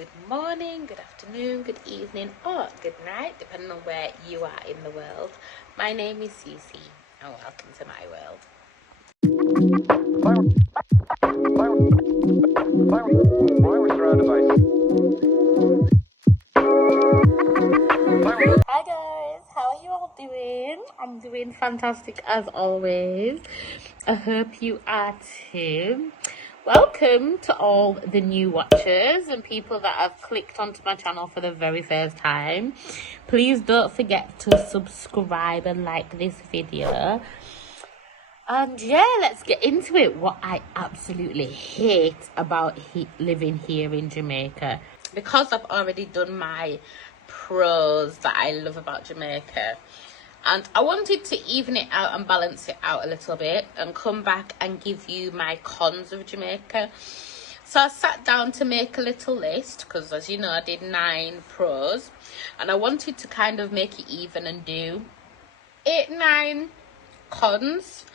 good morning, good afternoon, good evening, or good night, depending on where you are in the world. My name is Cece, and welcome to my world. Hi guys, how are you all doing? I'm doing fantastic as always. I hope you are too. Welcome to all the new watchers and people that have clicked onto my channel for the very first time. Please don't forget to subscribe and like this video. And yeah, let's get into it. What I absolutely hate about living here in Jamaica. Because I've already done my pros that I love about Jamaica, and I wanted to even it out and balance it out a little bit and come back and give you my cons of Jamaica. So I sat down to make a little list because, as you know, I did 9 pros and I wanted to kind of make it even and do 9 cons.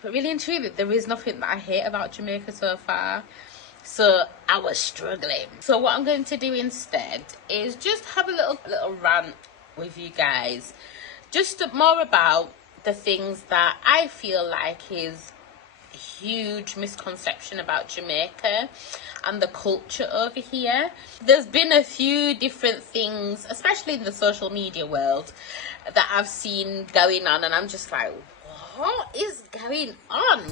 But really and truly, there is nothing that I hate about Jamaica so far. So I was struggling. So what I'm going to do instead is just have a little rant with you guys. Just more about the things that I feel like is a huge misconception about Jamaica and the culture over here. There's been a few different things, especially in the social media world, that I've seen going on, and I'm just like, what is going on?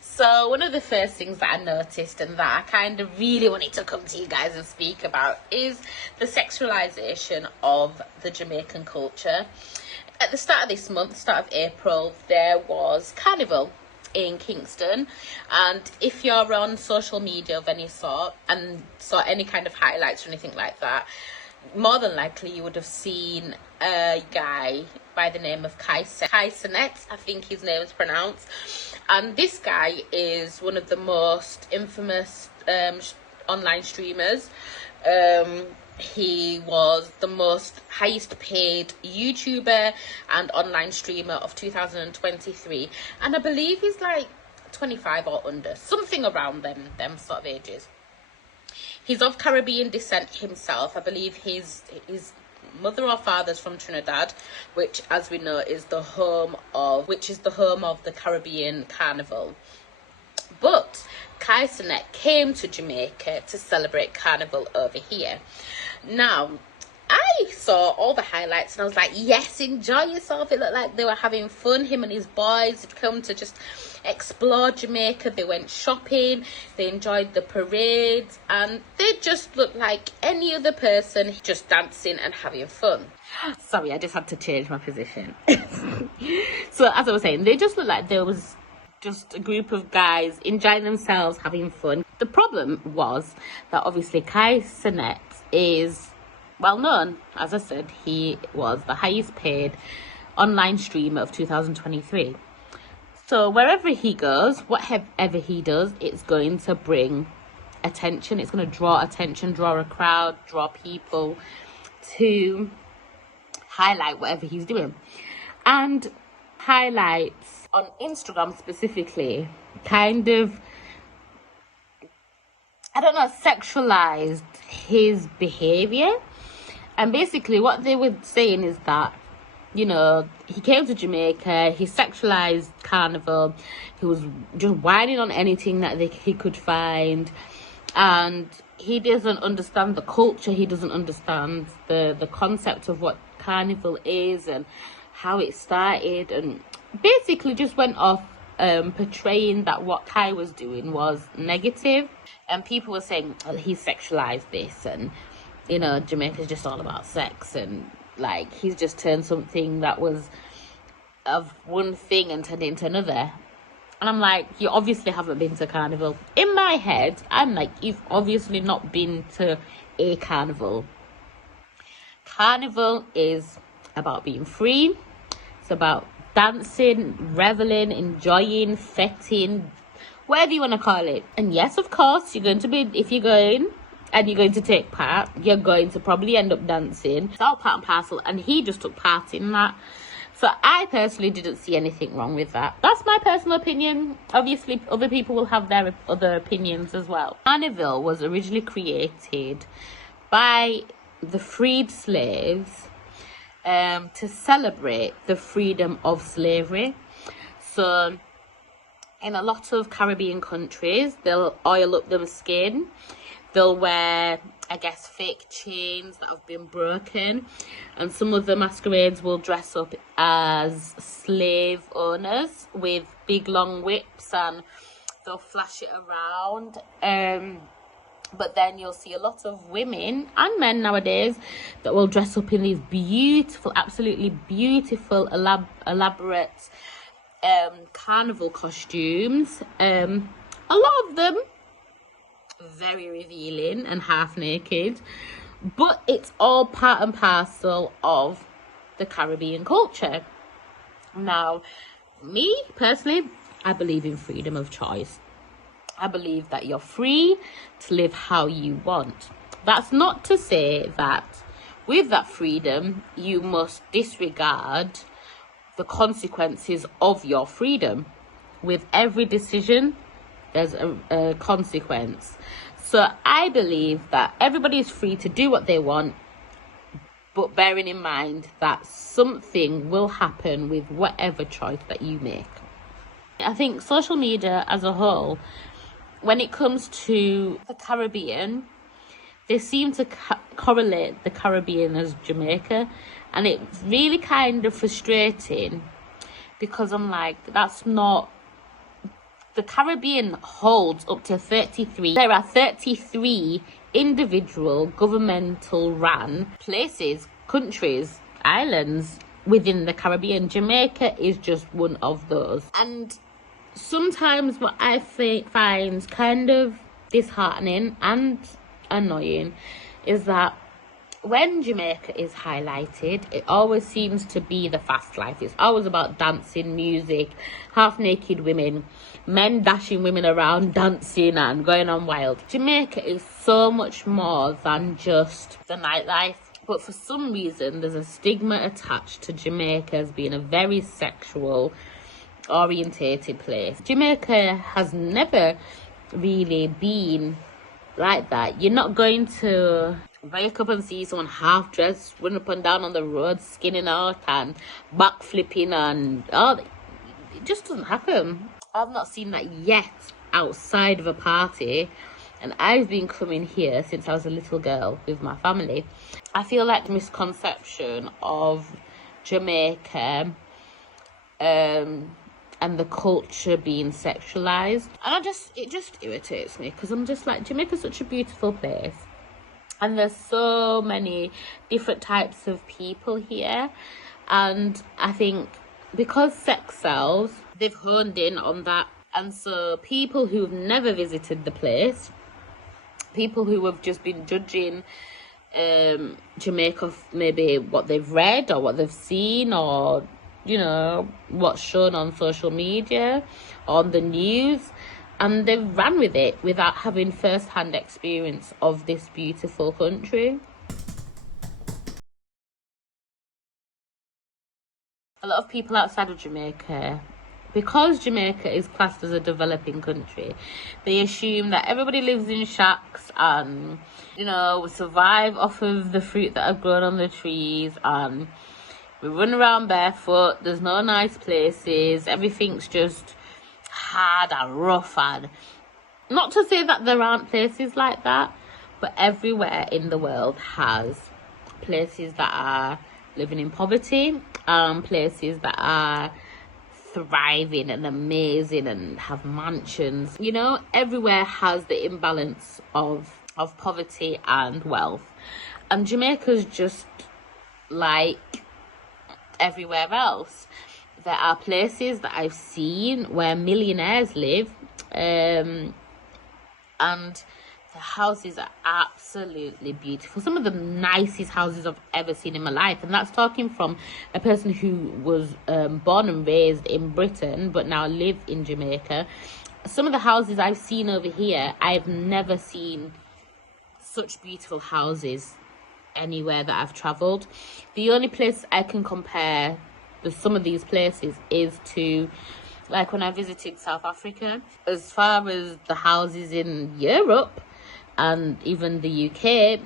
So one of the first things that I noticed and that I kind of really wanted to come to you guys and speak about is the sexualization of the Jamaican culture. At the start of this month, start of April, there was Carnival in Kingston, and if you're on social media of any sort and saw any kind of highlights or anything like that, more than likely you would have seen a guy by the name of Cenat, I think his name is pronounced. And this guy is one of the most infamous online streamers. He was the highest paid YouTuber and online streamer of 2023. And I believe he's like 25 or under, something around them sort of ages. He's of Caribbean descent himself. I believe his mother or father's from Trinidad, which, as we know, is the home of the Caribbean Carnival. But Cenat came to Jamaica to celebrate Carnival over here. Now, I saw all the highlights and I was like, yes, enjoy yourself. It looked like they were having fun. Him and his boys had come to just explore Jamaica. They went shopping, they enjoyed the parades, and they just looked like any other person, just dancing and having fun. Sorry, I just had to change my position. So as I was saying, they just looked like there was just a group of guys enjoying themselves, having fun. The problem was that obviously Cenat is well known. As I said, he was the highest paid online streamer of 2023. So wherever he goes, whatever he does, it's going to bring attention. It's going to draw attention, draw a crowd, draw people to highlight whatever he's doing. And highlights on Instagram specifically kind of, I don't know, sexualized his behavior. And basically what they were saying is that, you know, he came to Jamaica, he sexualized Carnival, he was just whining on anything that he could find, and he doesn't understand the culture, he doesn't understand the concept of what Carnival is and how it started, and basically just went off portraying that what Kai was doing was negative, and people were saying, oh, he sexualized this, and you know, Jamaica's just all about sex, and like he's just turned something that was of one thing and turned it into another. And I'm like, you obviously haven't been to Carnival. In my head, I'm like, you've obviously not been to a carnival. Carnival is about being free. It's about dancing, reveling, enjoying, fetting, whatever you want to call it. And yes, of course, you're going to be, if you're going and you're going to take part, you're going to probably end up dancing. It's all part and parcel, and he just took part in that. So I personally didn't see anything wrong with that. That's my personal opinion. Obviously, other people will have their other opinions as well. Carnival was originally created by the freed slaves to celebrate the freedom of slavery. So in a lot of Caribbean countries, they'll oil up their skin. They'll wear, I guess, fake chains that have been broken. And some of the masquerades will dress up as slave owners with big long whips, and they'll flash it around. But then you'll see a lot of women and men nowadays that will dress up in these beautiful, absolutely beautiful, elaborate carnival costumes. A lot of them very revealing and half naked, but it's all part and parcel of the Caribbean culture. Now, me personally, I believe in freedom of choice. I believe that you're free to live how you want. That's not to say that with that freedom you must disregard the consequences of your freedom. With every decision, there's a consequence. So I believe that everybody is free to do what they want, but bearing in mind that something will happen with whatever choice that you make. I think social media as a whole, when it comes to the Caribbean, they seem to correlate the Caribbean as Jamaica, and it's really kind of frustrating because I'm like, that's not... The Caribbean holds up to 33. There are 33 individual governmental ran places, countries, islands within the Caribbean. Jamaica is just one of those. And sometimes what I find kind of disheartening and annoying is that when Jamaica is highlighted, it always seems to be the fast life. It's always about dancing, music, half-naked women, men dashing women around, dancing and going on wild. Jamaica is so much more than just the nightlife. But for some reason, there's a stigma attached to Jamaica as being a very sexual orientated place. Jamaica has never really been like that. You're not going to wake up and see someone half dressed run up and down on the road, skinning out and backflipping and it just doesn't happen. I've not seen that yet outside of a party, and I've been coming here since I was a little girl with my family. I feel like the misconception of Jamaica and the culture being sexualized, and it just irritates me, because I'm just like, Jamaica's such a beautiful place and there's so many different types of people here, and I think because sex sells, they've honed in on that. And so people who've never visited the place, people who have just been judging Jamaica, maybe what they've read or what they've seen, or you know, what's shown on social media, on the news, and they've ran with it without having first-hand experience of this beautiful country. A lot of people outside of Jamaica, because Jamaica is classed as a developing country, they assume that everybody lives in shacks and, you know, we survive off of the fruit that have grown on the trees, and we run around barefoot, there's no nice places, everything's just hard and rough. And not to say that there aren't places like that, but everywhere in the world has places that are living in poverty, places that are thriving and amazing and have mansions. You know, everywhere has the imbalance of poverty and wealth, and Jamaica's just like everywhere else. There are places that I've seen where millionaires live, and the houses are absolutely beautiful. Some of the nicest houses I've ever seen in my life, and that's talking from a person who was born and raised in Britain but now live in Jamaica. Some of the houses I've seen over here, I've never seen such beautiful houses anywhere that I've traveled. The only place I can compare some of these places is to, like when I visited South Africa, as far as the houses in Europe and even the UK,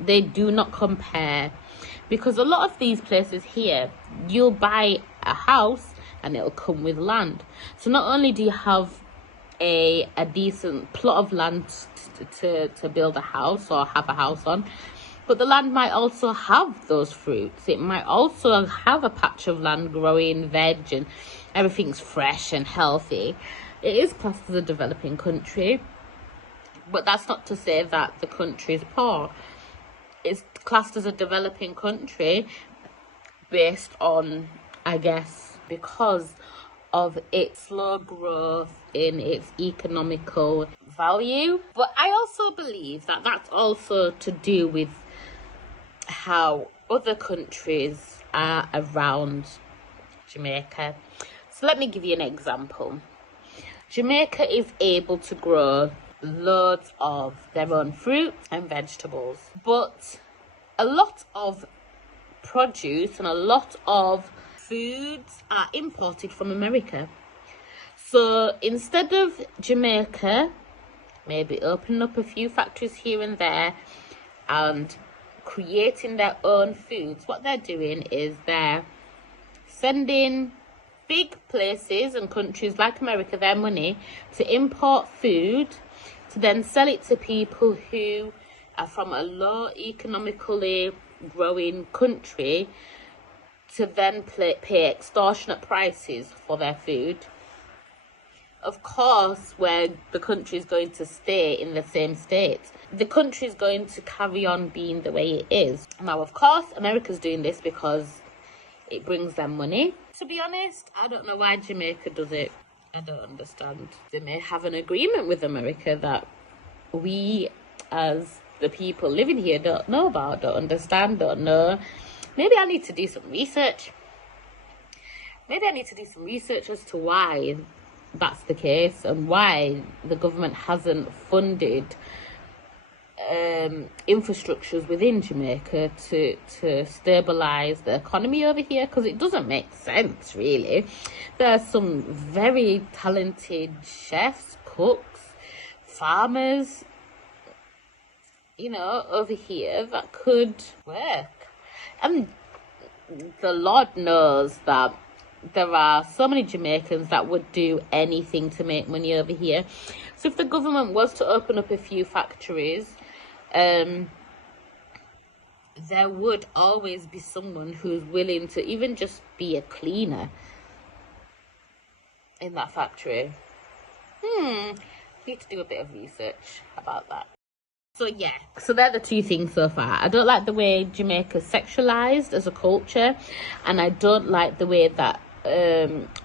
they do not compare, because a lot of these places here, you'll buy a house and it'll come with land. So not only do you have a decent plot of land to build a house or have a house on, but the land might also have those fruits. It might also have a patch of land growing veg and everything's fresh and healthy. It is classed as a developing country, but that's not to say that the country is poor. It's classed as a developing country based on, I guess, because of its slow growth in its economical value. But I also believe that that's also to do with how other countries are around Jamaica. So let me give you an example. Jamaica is able to grow loads of their own fruits and vegetables, but a lot of produce and a lot of foods are imported from America. So instead of Jamaica maybe opening up a few factories here and there and creating their own foods, what they're doing is they're sending big places and countries like America their money to import food, to then sell it to people who are from a low economically growing country, to then pay extortionate prices for their food. Of course, where the country is going to stay in the same state, the country is going to carry on being the way it is. Now, of course, America's doing this because it brings them money. To be honest, I don't know why Jamaica does it. I don't understand. They may have an agreement with America that we, as the people living here, don't know about, don't understand, don't know. Maybe I need to do some research. Maybe I need to do some research as to why that's the case and why the government hasn't funded infrastructures within Jamaica to stabilize the economy over here, because it doesn't make sense, really. There are some very talented chefs, cooks, farmers, you know, over here that could work. And the Lord knows that there are so many Jamaicans that would do anything to make money over here. So if the government was to open up a few factories, there would always be someone who's willing to even just be a cleaner in that factory. Need to do a bit of research about that. So yeah, so they're the two things so far. I don't like the way Jamaica's sexualized as a culture, and I don't like the way that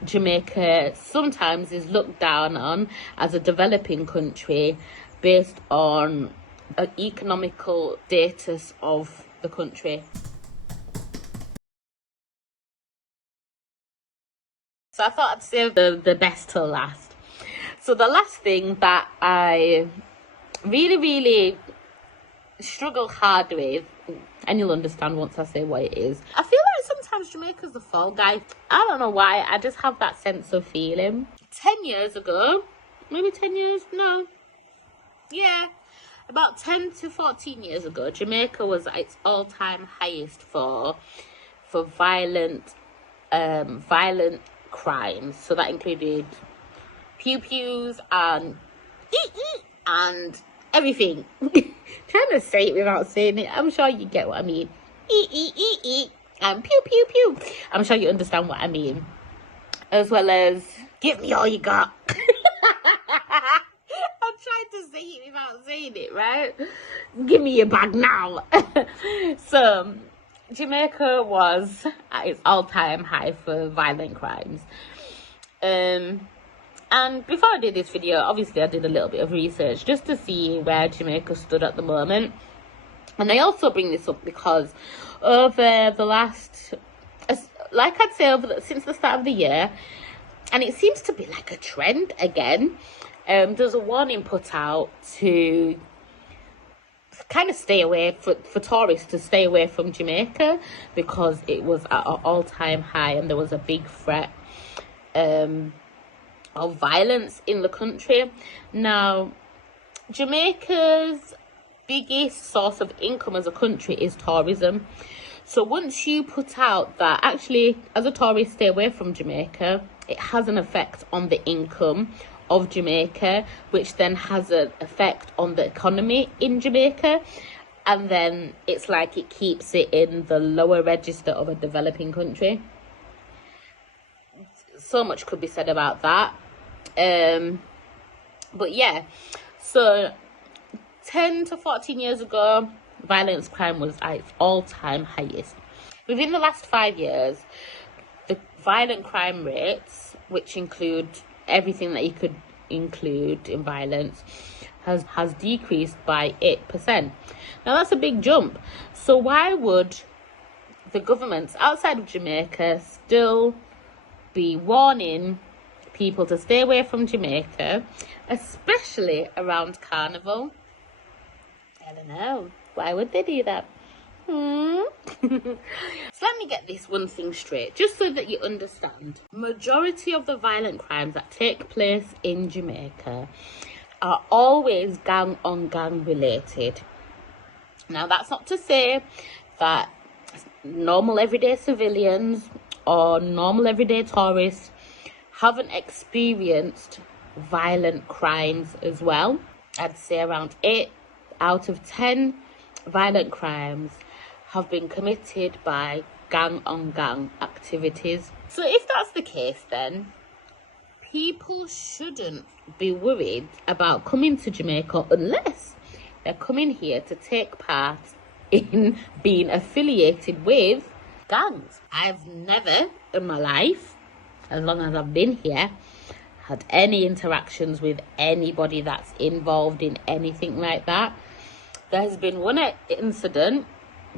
Jamaica sometimes is looked down on as a developing country based on an economical status of the country. So I thought I'd save the best till last. So the last thing that I really struggle hard with, and you'll understand once I say what it is. I feel like sometimes Jamaica's the fall guy. I don't know why, I just have that sense of feeling. 10 years ago, maybe 10 years, no, yeah, about 10 to 14 years ago, Jamaica was at its all-time highest for violent crimes. So that included pew-pews and everything. Trying to say it without saying it. I'm sure you get what I mean. And pew pew pew. I'm sure you understand what I mean. As well as give me all you got. I'm trying to say it without saying it, right? Give me your bag now. So Jamaica was at its all-time high for violent crimes. And before I did this video, obviously I did a little bit of research just to see where Jamaica stood at the moment. And I also bring this up because over the last, like I'd say, since the start of the year, and it seems to be like a trend again, there's a warning put out to kind of stay away, for tourists to stay away from Jamaica, because it was at an all-time high and there was a big threat of violence in the country. Now, Jamaica's biggest source of income as a country is tourism. So once you put out that actually, as a tourist, stay away from Jamaica, it has an effect on the income of Jamaica, which then has an effect on the economy in Jamaica. And then it's like it keeps it in the lower register of a developing country. So much could be said about that. But yeah, so 10 to 14 years ago, violence crime was at its all-time highest. Within the last 5 years, the violent crime rates, which include everything that you could include in violence, has decreased by 8%. Now that's a big jump. So why would the governments outside of Jamaica still be warning people to stay away from Jamaica, especially around Carnival? I don't know. Why would they do that? So let me get this one thing straight, just so that you understand. Majority of the violent crimes that take place in Jamaica are always gang on gang related. Now that's not to say that normal everyday civilians or normal everyday tourists haven't experienced violent crimes as well. I'd say around 8 out of 10 violent crimes have been committed by gang on gang activities. So if that's the case, then people shouldn't be worried about coming to Jamaica unless they're coming here to take part in being affiliated with gangs. I've never in my life, as long as I've been here, had any interactions with anybody that's involved in anything like that. There has been one incident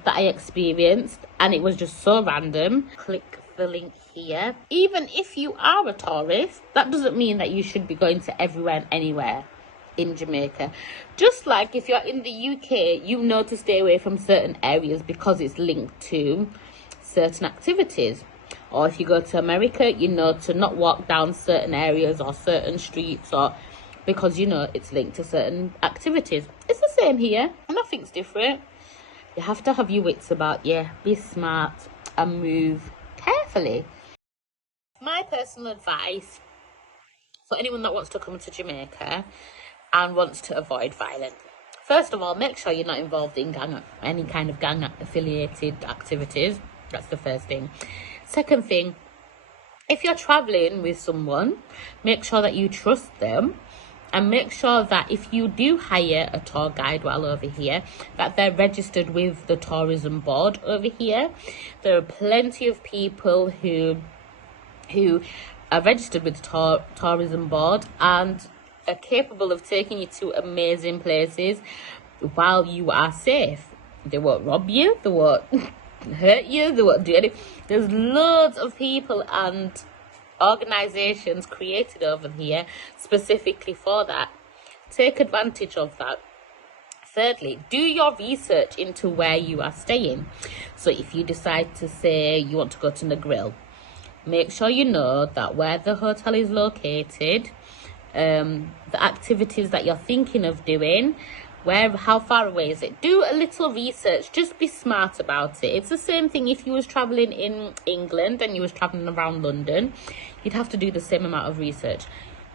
that I experienced, and it was just so random. Click the link here. Even if you are a tourist, that doesn't mean that you should be going to everywhere and anywhere in Jamaica. Just like if you're in the UK, you know to stay away from certain areas because it's linked to certain activities. Or if you go to America, you know to not walk down certain areas or certain streets, or because you know it's linked to certain activities. It's the same here. Nothing's different. You have to have your wits about you. Be smart and move carefully. My personal advice for anyone that wants to come to Jamaica and wants to avoid violence. First of all, make sure you're not involved in any kind of gang affiliated activities. That's the first thing. Second thing, if you're traveling with someone, make sure that you trust them. And make sure that if you do hire a tour guide while over here, that they're registered with the tourism board over here. There are plenty of people who are registered with the tourism board and are capable of taking you to amazing places while you are safe. They won't rob you, they won't hurt you, they won't do anything. There's loads of people and organizations created over here specifically for that. Take advantage of that. Thirdly, do your research into where you are staying. So if you decide to say you want to go to Negril, make sure you know that where the hotel is located, the activities that you're thinking of doing, how far away is it. Do a little research. Just be smart about it. It's the same thing if you was traveling in England and you was traveling around London. You'd have to do the same amount of research.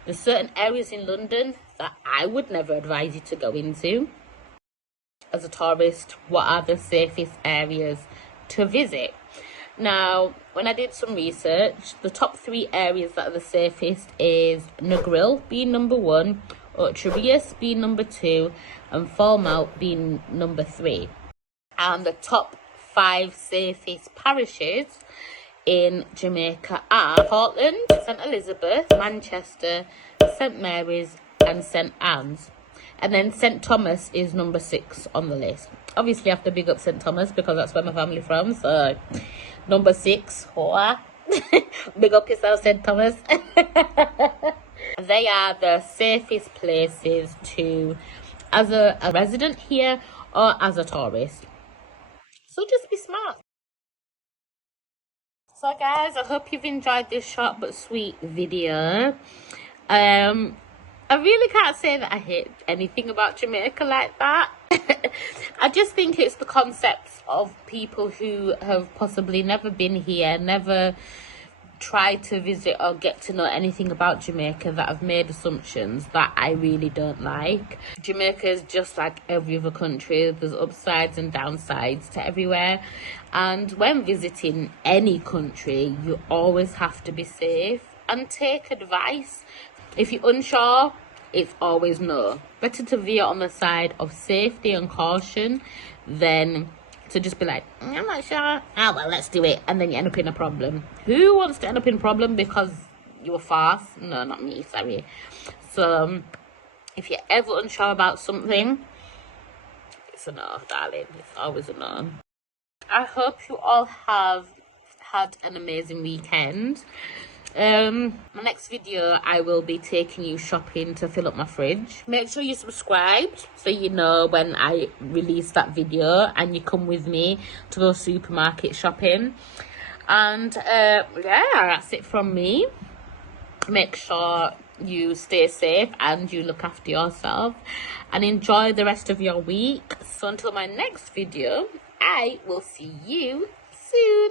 There's certain areas in London that I would never advise you to go into as a tourist. What are the safest areas to visit? Now, when I did some research, the top 3 areas that are the safest is Negril being number 1, Otrius being number 2, and Falmouth being number 3. And the top 5 safest parishes in Jamaica are Portland, St Elizabeth, Manchester, St Mary's and St Anne's. And then St Thomas is number 6 on the list. Obviously I have to big up St Thomas because that's where my family's from, so number 6. Big up yourself, St Thomas. They are the safest places to, as a resident here or as a tourist. So just be smart. So guys, I hope you've enjoyed this short but sweet video. I really can't say that I hate anything about Jamaica like that. I just think it's the concepts of people who have possibly never been here, never tried to visit or get to know anything about Jamaica, that have made assumptions that I really don't like. Jamaica is just like every other country. There's upsides and downsides to everywhere, and when visiting any country, you always have to be safe and take advice. If you're unsure, it's always no. Better to veer on the side of safety and caution than to just be like, I'm not sure. Ah, well, let's do it. And then you end up in a problem. Who wants to end up in a problem because you were fast? No, not me, sorry. So, if you're ever unsure about something, it's a no, darling. It's always a no. I hope you all have had an amazing weekend. My next video, I will be taking you shopping to fill up my fridge. Make sure you subscribed so you know when I release that video, and you come with me to go supermarket shopping. And yeah, that's it from me. Make sure you stay safe and you look after yourself, and enjoy the rest of your week. So until my next video, I will see you soon.